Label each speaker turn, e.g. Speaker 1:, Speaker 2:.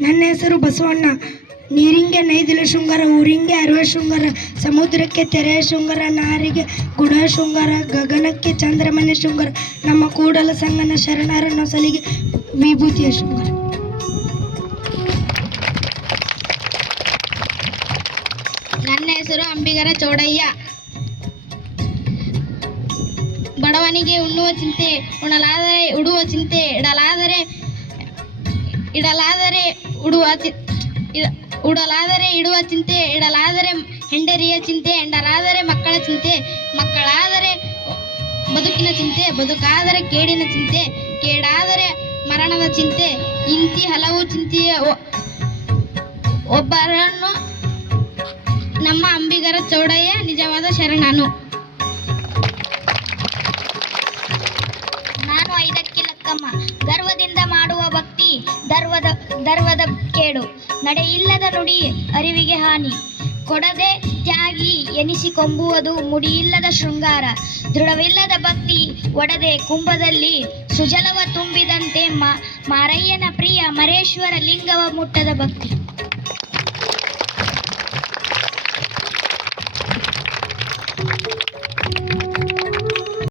Speaker 1: ನನ್ನ ಹೆಸರು ಬಸವಣ್ಣ. ನೀರಿಂಗೆ ನೈದಿಲ ಶೃಂಗಾರ, ಊರಿಂಗೆ ಅರವ ಶೃಂಗಾರ, ಸಮುದ್ರಕ್ಕೆ ತೆರೆಯ ಶೃಂಗಾರ, ನಾರಿಗೆ ಗುಡ ಶೃಂಗಾರ, ಗಗನಕ್ಕೆ ಚಂದ್ರಮನೆ ಶೃಂಗಾರ, ನಮ್ಮ ಕೂಡಲ ಸಂಗನ ಶರಣರ ನೊಸಲಿಗೆ ವಿಭೂತಿಯ ಶೃಂಗಾರ.
Speaker 2: ನನ್ನ ಹೆಸರು ಅಂಬಿಗರ ಚೌಡಯ್ಯ. ಬಡವನಿಗೆ ಉಣ್ಣುವ ಚಿಂತೆ, ಉಣಲಾದರೆ, ಉಡುವ ಚಿಂತೆ, ಇಡಲಾದರೆ ಇಡಲಾದರೆ ಉಡುವ ಉಡಲಾದರೆ ಇಡುವ ಚಿಂತೆ, ಇಡಲಾದರೆ ಹೆಂಡರಿಯ ಚಿಂತೆ, ಹೆಂಡರಾದರೆ ಮಕ್ಕಳ ಚಿಂತೆ, ಮಕ್ಕಳಾದರೆ ಬದುಕಿನ ಚಿಂತೆ, ಬದುಕಾದರೆ ಕೇಡಿನ ಚಿಂತೆ, ಕೇಡಾದರೆ ಮರಣದ ಚಿಂತೆ, ಇಂತಿ ಹಲವು ಚಿಂತೆಯ ಒಬ್ಬರನ್ನು ನಮ್ಮ ಅಂಬಿಗರ ಚೌಡಯ್ಯ ನಿಜವಾದ ಶರಣನು.
Speaker 3: ನಾನು ಐದಕ್ಕೆ ಲಕ್ಕಮ್ಮ ಗರ್ವದಿಂದ ಮಾಡುವ ಭಕ್ತಿ ದರ್ವದ ದರ್ವದ ಕೇಡು. ನಡೆಯಿಲ್ಲದ ನುಡಿ, ಅರಿವಿಗೆ ಹಾನಿ. ಕೊಡದೆ ತ್ಯಾಗಿ ಎನಿಸಿಕೊಂಬುವುದು ಮುಡಿಯಿಲ್ಲದ ಶೃಂಗಾರ. ದೃಢವಿಲ್ಲದ ಭಕ್ತಿ ಒಡದೆ ಕುಂಭದಲ್ಲಿ ಸುಜಲವ ತುಂಬಿದಂತೆ ಮಾರಯ್ಯನ ಪ್ರಿಯ ಮರೇಶ್ವರ ಲಿಂಗವ ಮುಟ್ಟದ ಭಕ್ತಿ.